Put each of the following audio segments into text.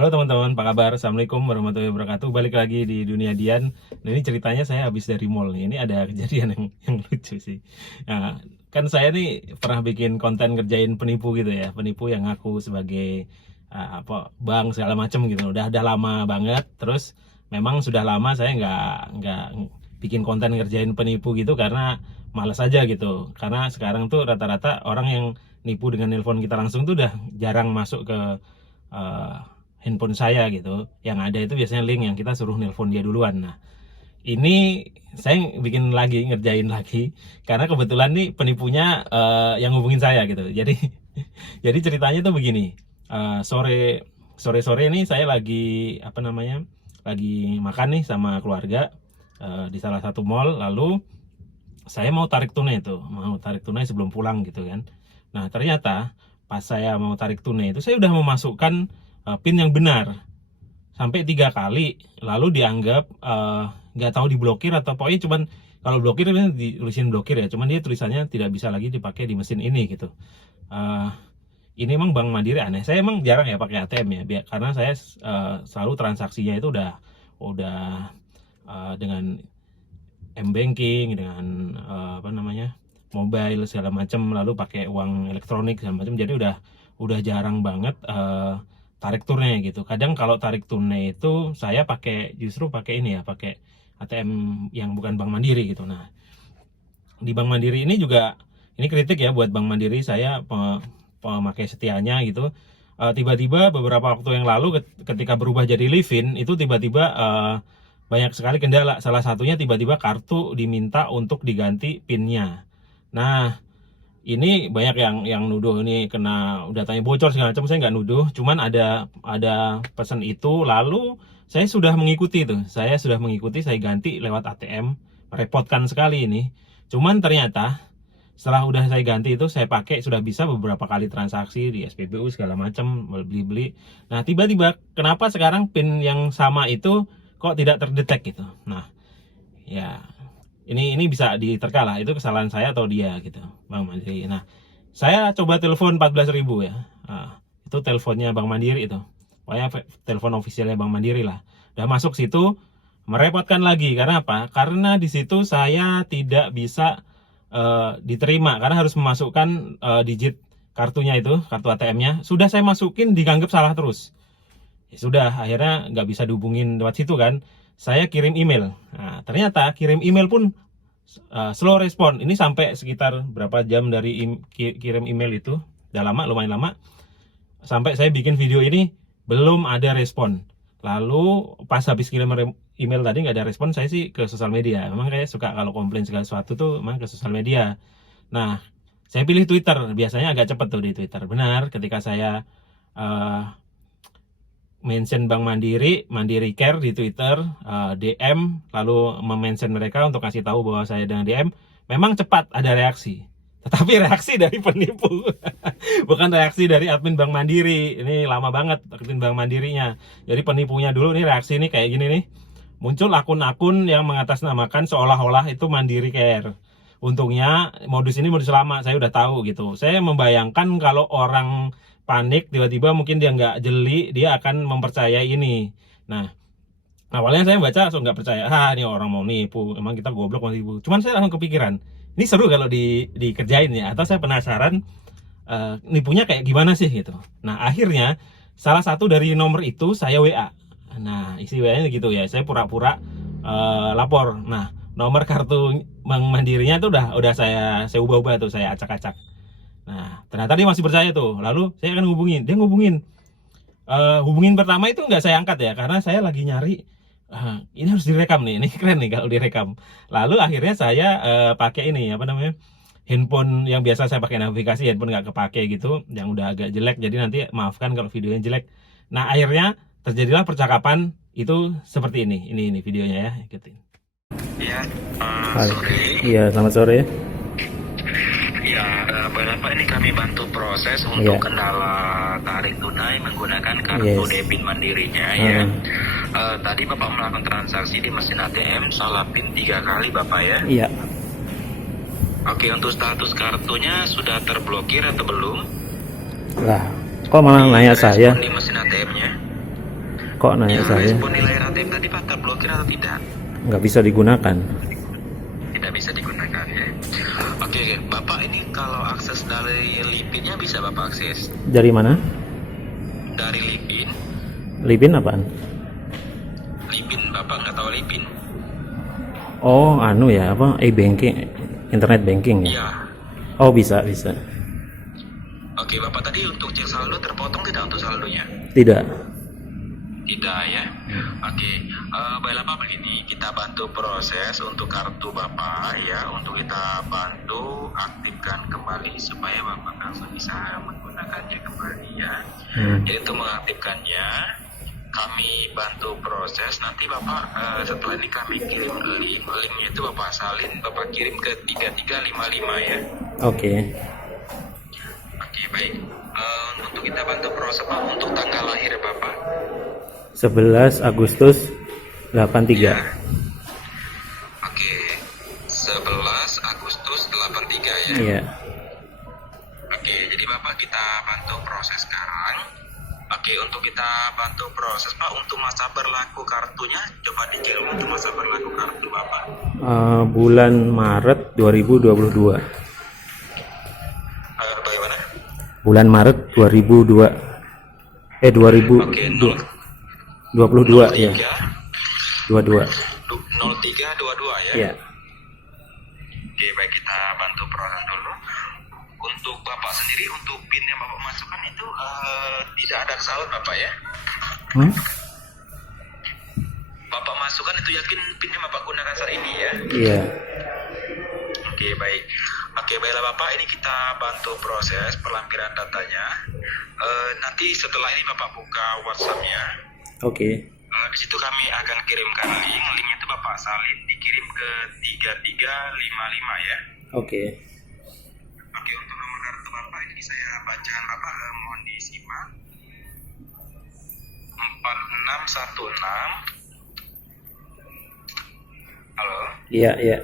Halo teman-teman, apa kabar? Assalamualaikum warahmatullahi wabarakatuh. Balik lagi di dunia Dian. Nah, ini ceritanya saya habis dari mall nih. Ini ada kejadian yang lucu sih. Nah, kan saya nih pernah bikin konten ngerjain penipu gitu ya, penipu yang ngaku sebagai bank segala macem gitu. Udah lama banget. Terus memang sudah lama saya nggak bikin konten ngerjain penipu gitu karena males aja gitu. Karena sekarang tuh rata-rata orang yang nipu dengan nelpon kita langsung tuh udah jarang masuk ke eh, handphone saya gitu. Yang ada itu biasanya link yang kita suruh nelpon dia duluan. Nah, ini saya bikin lagi, ngerjain lagi karena kebetulan nih penipunya yang hubungin saya gitu. Jadi jadi ceritanya tuh begini. Sore-sore ini saya lagi lagi makan nih sama keluarga di salah satu mall. Lalu saya mau tarik tunai sebelum pulang gitu kan. Nah, ternyata pas saya mau tarik tunai itu saya udah memasukkan PIN yang benar sampai 3 kali, lalu dianggap nggak tahu diblokir atau pokoknya cuman kalau blokir kan ditulisin blokir ya, cuman dia tulisannya tidak bisa lagi dipakai di mesin ini gitu. Ini emang Bank Mandiri aneh. Saya emang jarang ya pakai ATM ya, karena saya selalu transaksinya itu udah dengan m-banking, dengan mobile segala macam, lalu pakai uang elektronik segala macam. Jadi udah jarang banget tarik tunai gitu. Kadang kalau tarik tunai itu saya justru pakai ini ya, pakai ATM yang bukan Bank Mandiri gitu. Nah, di Bank Mandiri ini juga ini kritik ya buat Bank Mandiri, saya pemakai setianya gitu. Tiba-tiba beberapa waktu yang lalu ketika berubah jadi Livin itu tiba-tiba banyak sekali kendala. Salah satunya tiba-tiba kartu diminta untuk diganti PIN-nya. Nah, ini banyak yang nuduh ini kena datanya bocor segala macam. Saya nggak nuduh, cuman ada pesan itu, lalu saya sudah mengikuti tuh. Saya sudah mengikuti, saya ganti lewat ATM. Merepotkan sekali ini. Cuman ternyata setelah udah saya ganti itu, saya pakai sudah bisa beberapa kali transaksi di SPBU segala macam, beli-beli. Nah, tiba-tiba kenapa sekarang PIN yang sama itu kok tidak terdetek gitu. Nah, ya ini bisa diterka lah, itu kesalahan saya atau dia gitu, Bang Mandiri. Nah, saya coba telepon 14.000 ya. Nah, itu teleponnya Bank Mandiri itu. Pokoknya telepon ofisialnya Bank Mandiri lah. Udah masuk situ, merepotkan lagi. Karena apa? Karena di situ saya tidak bisa diterima karena harus memasukkan digit kartunya itu, kartu ATM-nya. Sudah saya masukin, dianggap salah terus. Ya sudah, akhirnya nggak bisa dihubungin lewat situ kan. Saya kirim email. Nah, ternyata kirim email pun slow respon. Ini sampai sekitar berapa jam dari kirim email itu. Udah lama, lumayan lama. Sampai saya bikin video ini belum ada respon. Lalu pas habis kirim email tadi nggak ada respon, saya sih ke sosial media. Memang kayak suka kalau komplain segala sesuatu tuh memang ke sosial media. Nah, saya pilih Twitter. Biasanya agak cepet tuh di Twitter. Benar, ketika saya mention Bank Mandiri, Mandiri Care di Twitter, DM, lalu mention mereka untuk kasih tahu bahwa saya dengan DM, memang cepat ada reaksi. Tetapi reaksi dari penipu, bukan reaksi dari admin Bank Mandiri. Ini lama banget admin Bank Mandirinya. Jadi penipunya dulu nih, reaksi ini kayak gini nih. Muncul akun-akun yang mengatasnamakan seolah-olah itu Mandiri Care. Untungnya modus ini modus lama, saya udah tahu gitu. Saya membayangkan kalau orang panik tiba-tiba mungkin dia nggak jeli, dia akan mempercayai ini. Nah, awalnya saya baca langsung nggak percaya. Ini orang mau nipu, emang kita goblok mau nipu. Cuman saya langsung kepikiran, ini seru kalau dikerjain ya. Atau saya penasaran nipunya kayak gimana sih gitu. Nah, akhirnya salah satu dari nomor itu saya WA. Nah, isi WA-nya gitu ya. Saya pura-pura lapor. Nah, nomor kartu Bank Mandirinya tuh udah saya ubah-ubah tuh, saya acak-acak. Nah, ternyata dia masih percaya tuh. Lalu saya akan hubungin. Dia ngubungin. Hubungin pertama itu nggak saya angkat ya, karena saya lagi nyari. Ini harus direkam nih. Ini keren nih kalau direkam. Lalu akhirnya saya pakai ini handphone yang biasa saya pakai navigasi, handphone nggak kepake gitu, yang udah agak jelek. Jadi nanti maafkan kalau videonya jelek. Nah, akhirnya terjadilah percakapan itu seperti ini. Ini videonya ya, ikutin. Ya, sore. Iya, selamat sore. Ya, Bapak ini kami bantu proses untuk kendala tarik tunai menggunakan kartu debit mandirinya ya. Tadi Bapak melakukan transaksi di mesin ATM salah PIN 3 kali Bapak ya? Iya. Oke, untuk status kartunya sudah terblokir atau belum? Lah, kok malah nanya saya? Di mesin ATM-nya? Kok nanya Ya, saya? respon nilai ATM tadi Pak terblokir atau tidak? Nggak bisa digunakan. Tidak bisa digunakan ya. Oke, Bapak ini kalau akses dari Lipinnya bisa Bapak akses? Dari mana? Dari Lipin? Lipin apaan? Lipin, Bapak nggak tahu Lipin? Oh, anu ya, apa? E-banking, internet banking ya? Iya. Oh, bisa. Oke, Bapak tadi untuk cek saldo terpotong tidak untuk saldonya? Tidak. Tidak ya. Oke, baiklah Pak, begini, kita bantu proses untuk kartu Bapak ya, untuk kita bantu aktifkan kembali supaya Bapak langsung bisa menggunakannya kembali ya. Jadi untuk mengaktifkannya kami bantu proses, nanti Bapak setelah ini kami kirim linknya itu Bapak salin, Bapak kirim ke 3355 ya. Oke. Oke, baik. Untuk kita bantu proses Pak, untuk tanggal lahir Bapak 11 Agustus 83. ya. Oke, 11 Agustus 83 ya. Iya. Oke, jadi Bapak kita bantu proses sekarang. Oke, untuk kita bantu proses Pak, untuk masa berlaku kartunya coba dikirim untuk masa berlaku kartu Bapak. Bulan Maret 2022. Bagaimana? Bulan Maret 2002. 2022 Oke, 22 ya. 22. 0322 ya. Iya. Oke, baik, kita bantu proses dulu. Untuk Bapak sendiri, untuk PIN yang Bapak masukkan itu tidak ada kesalahan Bapak ya? Bapak masukkan itu yakin PIN yang Bapak gunakan saat ini ya? Iya. Oke, baik. Oke, baiklah Bapak, ini kita bantu proses pelampiran datanya. Nanti setelah ini Bapak buka WhatsApp-nya. Oke. Di situ kami akan kirimkan link. Linknya itu Bapak salin, dikirim ke 3355 ya. Oke. Oke, untuk nomor kartu Bapak ini saya bacakan Bapak, mohon disimak. 4616. Halo. Iya.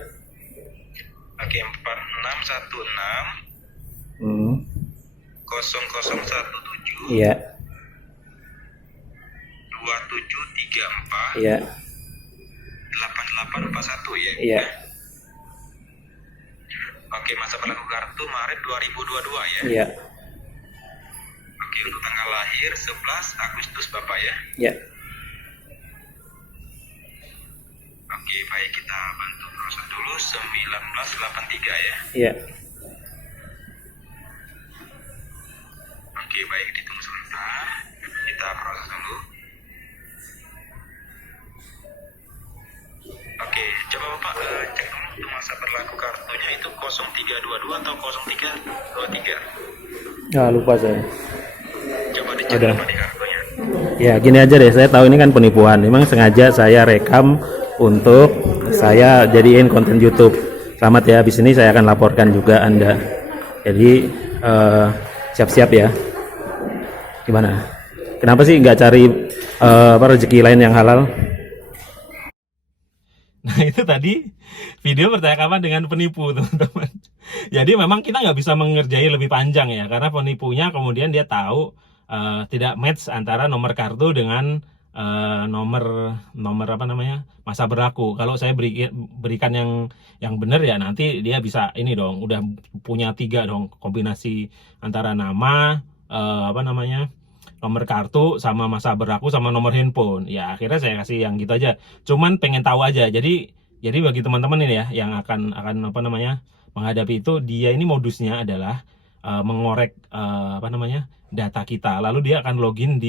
Oke, 4616 0017 Iya. 2734 Iya. 8841 ya. Iya. Oke, masa berlaku kartu Maret 2022 ya. Iya. Oke, untuk tanggal lahir 11 Agustus Bapak ya. Iya. Oke, baik, kita bantu proses dulu 1983 ya. Iya. Oke, baik, ditunggu sebentar. Kita proses dulu. Oke, coba Bapak cek dulu untuk masa berlaku kartunya itu 0322 atau 0323. Lupa saya. Coba dicek Ada. apa di kartunya. Ya, gini aja deh, saya tahu ini kan penipuan. Memang sengaja saya rekam untuk saya jadiin konten YouTube. Selamat ya, habis ini saya akan laporkan juga Anda. Jadi siap-siap ya. Gimana? Kenapa sih nggak cari rezeki lain yang halal? Nah, itu tadi video percakapan dengan penipu, teman-teman. Jadi memang kita nggak bisa mengerjai lebih panjang ya, karena penipunya kemudian dia tahu tidak match antara nomor kartu dengan nomor apa namanya, masa berlaku. Kalau saya berikan yang benar ya, nanti dia bisa ini dong, udah punya 3 dong kombinasi antara nama apa namanya, nomor kartu sama masa berlaku sama nomor handphone. Ya akhirnya saya kasih yang gitu aja. Cuman pengen tahu aja. Jadi bagi teman-teman ini ya yang akan apa namanya, menghadapi itu, dia ini modusnya adalah mengorek apa namanya, data kita. Lalu dia akan login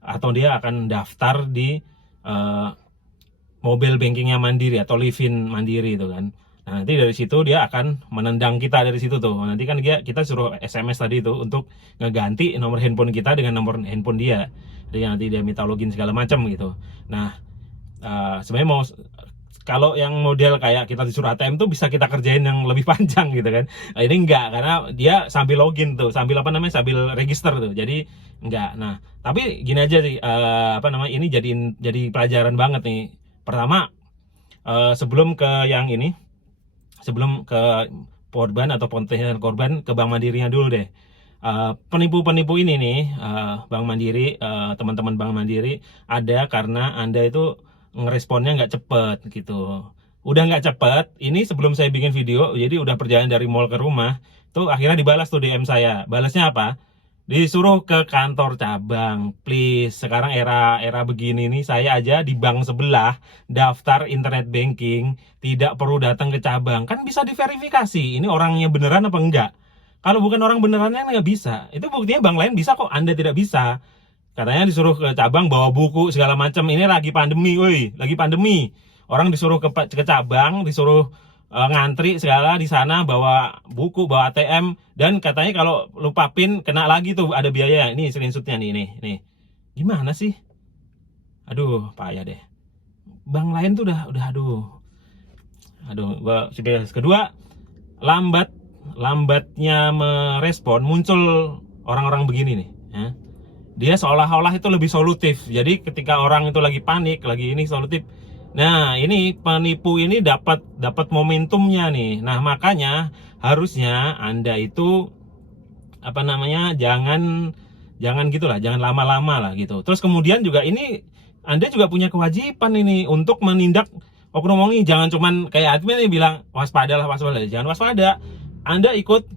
atau dia akan daftar di mobile bankingnya Mandiri atau Livin Mandiri itu kan. Nah, nanti dari situ dia akan menendang kita dari situ tuh. Nanti kan kita suruh SMS tadi itu untuk ngeganti nomor handphone kita dengan nomor handphone dia. Jadi nanti dia minta login segala macam gitu. Nah, sebenarnya kalau yang model kayak kita disuruh ATM tuh bisa kita kerjain yang lebih panjang gitu kan. Nah, ini enggak, karena dia sambil login tuh, sambil apa namanya, sambil register tuh. Jadi enggak. Nah, tapi gini aja sih, apa namanya, ini jadi pelajaran banget nih. Pertama, sebelum ke yang ini, sebelum ke korban atau potensial korban, ke Bank Mandirinya dulu deh. penipu-penipu ini nih, Bank Mandiri, teman-teman Bank Mandiri, ada karena Anda itu ngeresponnya nggak cepet gitu. Udah nggak cepet, ini sebelum saya bikin video, jadi udah perjalanan dari mall ke rumah, tuh akhirnya dibalas tuh DM saya. Balasnya apa? Disuruh ke kantor cabang, please. Sekarang era begini nih, saya aja di bank sebelah daftar internet banking, tidak perlu datang ke cabang. Kan bisa diverifikasi, ini orangnya beneran apa enggak. Kalau bukan orang benerannya nggak bisa. Itu buktinya bank lain bisa kok, Anda tidak bisa. Katanya disuruh ke cabang bawa buku segala macam. Ini lagi pandemi, woi, lagi pandemi. Orang disuruh ke cabang, disuruh ngantri segala di sana bawa buku, bawa ATM, dan katanya kalau lupa PIN kena lagi tuh ada biaya. Ini screenshotnya nih. Gimana sih? Aduh, payah deh. Bank lain tuh udah aduh. Kedua, lambatnya merespon, muncul orang-orang begini nih, ya. Dia seolah-olah itu lebih solutif. Jadi ketika orang itu lagi panik, lagi ini solutif. Nah, ini penipu ini dapat momentumnya nih. Nah, makanya harusnya Anda itu jangan gitulah, jangan lama-lama lah gitu. Terus kemudian juga ini Anda juga punya kewajiban ini untuk menindak oknum ini. Jangan cuman kayak admin yang bilang waspada. Jangan waspada. Anda ikut,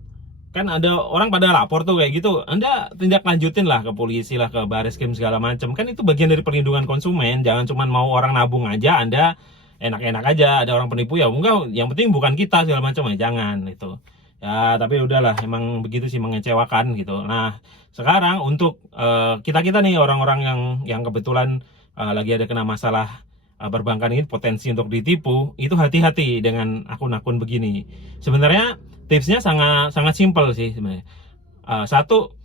kan ada orang pada lapor tuh kayak gitu, Anda tindak lanjutin lah ke polisi lah, ke Bareskrim segala macam. Kan itu bagian dari perlindungan konsumen. Jangan cuman mau orang nabung aja Anda enak-enak aja, ada orang penipu ya enggak, yang penting bukan kita segala macam ya, jangan itu. Ya, tapi udahlah, emang begitu sih, mengecewakan gitu. Nah, sekarang untuk kita-kita nih orang-orang yang kebetulan lagi ada kena masalah perbankan ini, potensi untuk ditipu, itu hati-hati dengan akun-akun begini. Sebenarnya tipsnya sangat simpel sih sebenarnya. Satu,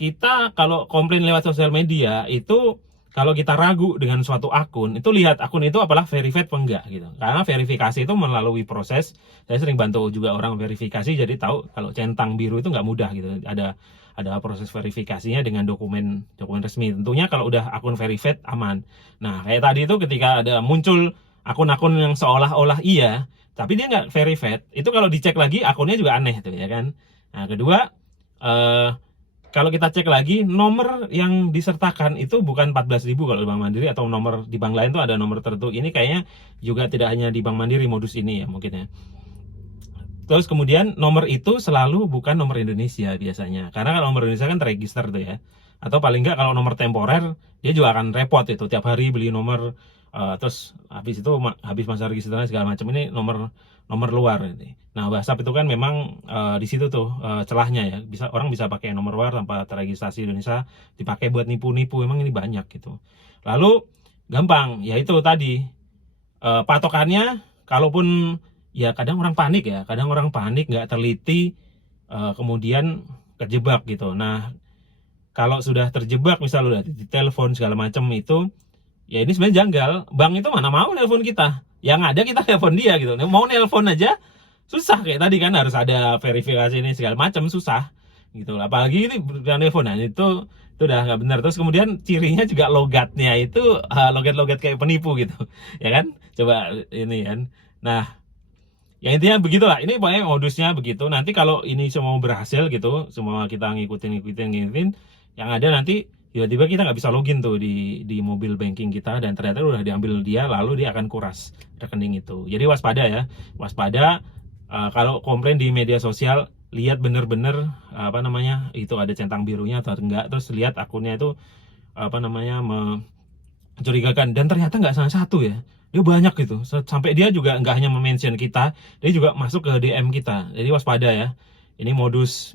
kita kalau komplain lewat sosial media itu, kalau kita ragu dengan suatu akun, itu lihat akun itu apalah verified apa enggak gitu. Karena verifikasi itu melalui proses, saya sering bantu juga orang verifikasi, jadi tahu kalau centang biru itu nggak mudah gitu. Ada proses verifikasinya dengan dokumen resmi. Tentunya kalau udah akun verified aman. Nah, kayak tadi itu ketika ada muncul akun-akun yang seolah-olah iya, tapi dia nggak verified, itu kalau dicek lagi akunnya juga aneh tuh ya kan. Nah, kedua, kalau kita cek lagi, nomor yang disertakan itu bukan 14.000 kalau di Bank Mandiri, atau nomor di bank lain tuh ada nomor tertentu. Ini kayaknya juga tidak hanya di Bank Mandiri modus ini ya mungkin ya. Terus kemudian nomor itu selalu bukan nomor Indonesia biasanya. Karena kalau nomor Indonesia kan terregister tuh ya. Atau paling nggak kalau nomor temporer, dia juga akan repot itu. Tiap hari beli nomor, terus habis masa registrasi segala macam, ini nomor luar ini. Nah, WhatsApp itu kan memang di situ tuh celahnya ya. Orang bisa pakai nomor luar tanpa terregistrasi Indonesia, dipakai buat nipu-nipu. Emang ini banyak gitu. Lalu gampang, yaitu tadi patokannya, kalaupun ya kadang orang panik nggak teliti, kemudian terjebak gitu. Nah, kalau sudah terjebak misal udah di telepon segala macam itu, ya ini sebenarnya janggal. Bank itu mana mau nelpon kita, yang ada kita telepon dia gitu. Mau nelpon aja susah, kayak tadi kan harus ada verifikasi ini segala macam, susah gitu. Apalagi ini nelpon, nah itu udah nggak benar. Terus kemudian cirinya juga logatnya itu logat kayak penipu gitu ya kan. Coba ini kan. Nah, ya intinya begitulah, ini pokoknya modusnya begitu. Nanti kalau ini semua berhasil gitu, semua kita ngikutin, yang ada nanti tiba-tiba kita nggak bisa login tuh di mobil banking kita, dan ternyata udah diambil dia, lalu dia akan kuras rekening itu. Jadi waspada ya, kalau komplain di media sosial, lihat bener-bener itu ada centang birunya atau enggak, terus lihat akunnya itu mencurigakan, dan ternyata nggak salah satu ya, dia banyak gitu, sampai dia juga nggak hanya mention kita, dia juga masuk ke DM kita. Jadi waspada ya, ini modus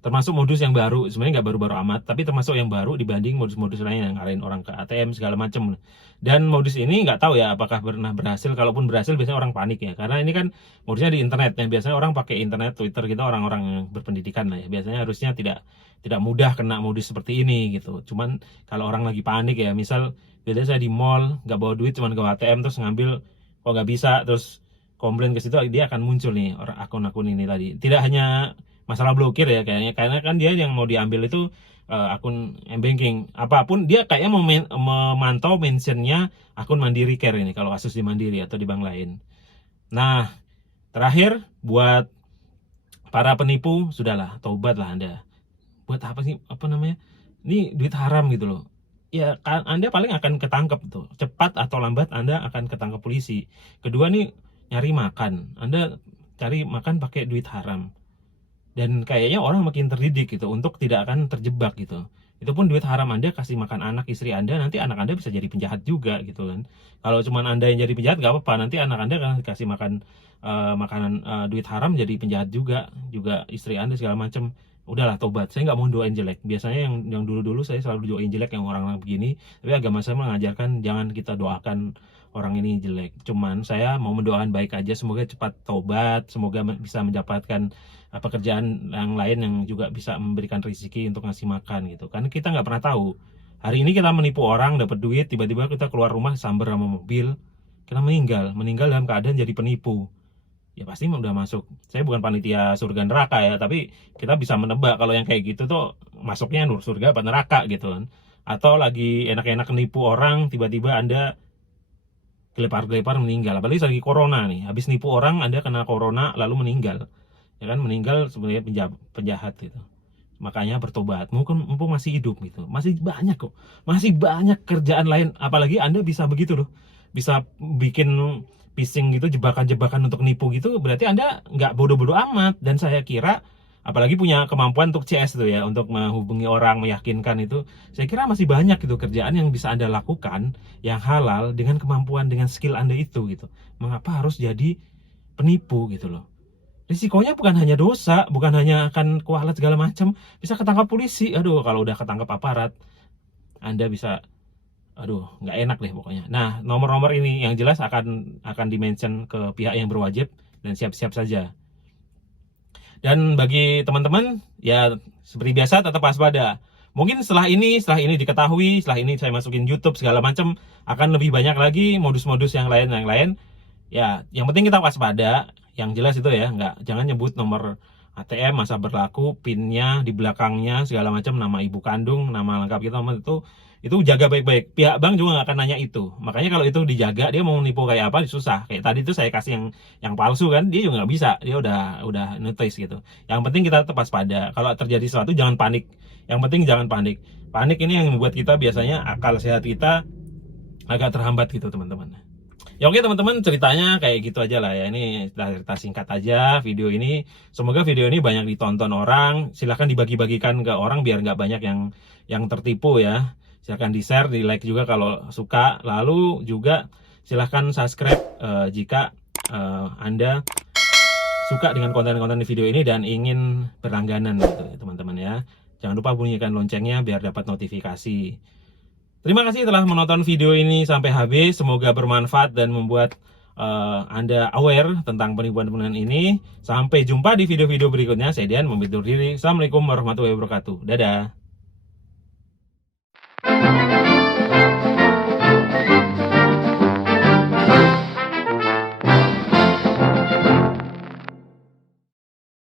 termasuk modus yang baru, sebenarnya nggak baru-baru amat, tapi termasuk yang baru dibanding modus-modus lain yang ngarahin orang ke ATM segala macam. Dan modus ini nggak tahu ya apakah pernah berhasil. Kalaupun berhasil biasanya orang panik ya, karena ini kan modusnya di internet ya, biasanya orang pakai internet, Twitter gitu, orang-orang yang berpendidikan lah ya, biasanya harusnya tidak mudah kena modus seperti ini gitu. Cuman kalau orang lagi panik ya, misal biasanya saya di mall nggak bawa duit, cuman ke ATM terus ngambil, kok nggak bisa, terus komplain ke situ, dia akan muncul nih akun-akun ini tadi. Tidak hanya masalah blokir ya kayaknya, karena kan dia yang mau diambil itu akun banking apapun, dia kayaknya memantau mentionnya akun Mandiri Care ini kalau kasus di Mandiri atau di bank lain. Nah, terakhir buat para penipu, sudahlah, taubatlah Anda. Buat apa sih, apa namanya, ini duit haram gitu loh. Ya kan Anda paling akan ketangkep tuh, cepat atau lambat Anda akan ketangkep polisi. Kedua nih, nyari makan, Anda cari makan pakai duit haram, dan kayaknya orang makin terdidik gitu untuk tidak akan terjebak gitu. Itu pun duit haram Anda kasih makan anak istri Anda, nanti anak Anda bisa jadi penjahat juga gitu kan. Kalau cuman Anda yang jadi penjahat gak apa-apa, nanti anak Anda kan kasih makan makanan duit haram jadi penjahat juga istri Anda segala macam. Udahlah, tobat. Saya nggak mau doain jelek. Biasanya yang dulu-dulu saya selalu doain jelek yang orang-orang begini, tapi agama saya mengajarkan jangan kita doakan orang ini jelek. Cuman saya mau mendoakan baik aja, semoga cepat tobat, semoga bisa mendapatkan pekerjaan yang lain yang juga bisa memberikan rezeki untuk ngasih makan gitu. Karena kita nggak pernah tahu. Hari ini kita menipu orang, dapat duit, tiba-tiba kita keluar rumah sambar sama mobil, kita meninggal dalam keadaan jadi penipu. Ya pasti udah masuk. Saya bukan panitia surga neraka ya, tapi kita bisa menebak kalau yang kayak gitu tuh masuknya nur surga apa neraka gitu kan. Atau lagi enak-enak nipu orang, tiba-tiba Anda gelepar-gelepar meninggal. Apalagi lagi corona nih, habis nipu orang Anda kena corona lalu meninggal. Ya kan, meninggal sebenarnya penjahat gitu. Makanya bertobat, mumpung masih hidup gitu. Masih banyak kok. Masih banyak kerjaan lain, apalagi Anda bisa begitu loh. Bisa bikin phishing gitu, jebakan-jebakan untuk nipu gitu, berarti Anda nggak bodoh-bodoh amat. Dan saya kira, apalagi punya kemampuan untuk CS tuh ya, untuk menghubungi orang, meyakinkan itu, saya kira masih banyak gitu kerjaan yang bisa Anda lakukan, yang halal, dengan kemampuan, dengan skill Anda itu gitu. Mengapa harus jadi penipu gitu loh? Risikonya bukan hanya dosa, bukan hanya akan kualat segala macam, bisa ketangkap polisi. Aduh, kalau udah ketangkap aparat, Anda bisa, aduh, nggak enak deh pokoknya. Nah, nomor-nomor ini yang jelas akan di-mention ke pihak yang berwajib, dan siap-siap saja. Dan bagi teman-teman, ya seperti biasa tetap waspada. Mungkin setelah ini diketahui, setelah ini saya masukin YouTube segala macam, akan lebih banyak lagi modus-modus yang lain. Ya, yang penting kita waspada. Yang jelas itu ya, jangan nyebut nomor ATM, masa berlaku, PIN-nya, di belakangnya segala macam, nama ibu kandung, nama lengkap kita, nomor itu jaga baik-baik. Pihak bank juga nggak akan nanya itu. Makanya kalau itu dijaga, dia mau nipu kayak apa susah. Kayak tadi tuh saya kasih yang palsu kan, dia juga nggak bisa. Dia udah notice gitu. Yang penting kita tetap waspada. Kalau terjadi sesuatu jangan panik. Yang penting jangan panik. Panik ini yang membuat kita biasanya akal sehat kita agak terhambat gitu teman-teman. Ya oke teman-teman, ceritanya kayak gitu aja lah ya. Ini cerita singkat aja video ini. Semoga video ini banyak ditonton orang. Silahkan dibagi-bagikan ke orang biar nggak banyak yang tertipu ya. Silahkan di-share, di-like juga kalau suka. Lalu juga silahkan subscribe jika Anda suka dengan konten-konten di video ini dan ingin berlangganan gitu ya teman-teman ya. Jangan lupa bunyikan loncengnya biar dapat notifikasi. Terima kasih telah menonton video ini sampai habis. Semoga bermanfaat dan membuat Anda aware tentang penipuan-penipuan ini. Sampai jumpa di video-video berikutnya. Saya Dian, pamit undur diri. Assalamualaikum warahmatullahi wabarakatuh. Dadah.